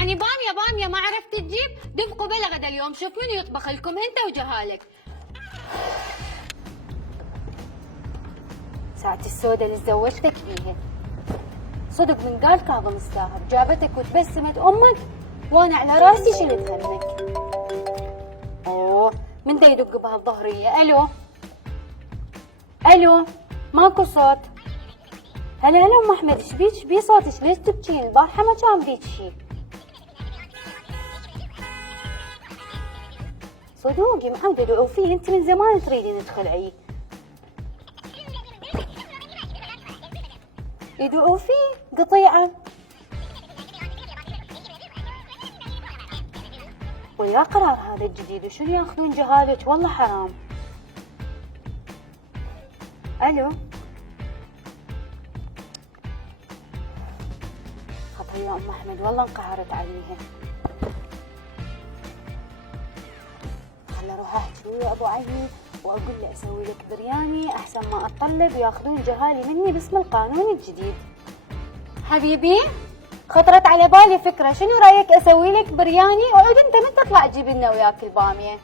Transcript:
يعني بامية ما عرفت تجيب؟ دفقوا بلا غدا اليوم، شوف منو يطبخ لكم انت وجهالك. ساعة السودة اللي تزوجتك بيها صدق من قال كاظم الساهر، جابتك وتبسمت امك وانا على راسي شلت همك. اوه من دا يدق بهالظهرية؟ الو الو ماكو صوت. هلا ام احمد، ايش بيك؟ ايش بي صوتك؟ ليش تبكين؟ البارحة ما كان بيك شي. صدوقي محمد ادعو فيه، انت من زمان تريدين تخلعيه. يدعو فيه قطيعة. ويا قرار هذا الجديد وشنو ياخذون جهالك؟ والله حرام. الو خطر يا ام احمد والله انقهرت عليها. خل اروح احكي ويا ابو علي واقول له اسوي لك برياني احسن ما اطلب وياخذون جهالي مني باسم القانون الجديد. حبيبي خطرت على بالي فكرة، شنو رايك اسوي لك برياني وعود انت من تطلع تجيب لنا وياك البامية؟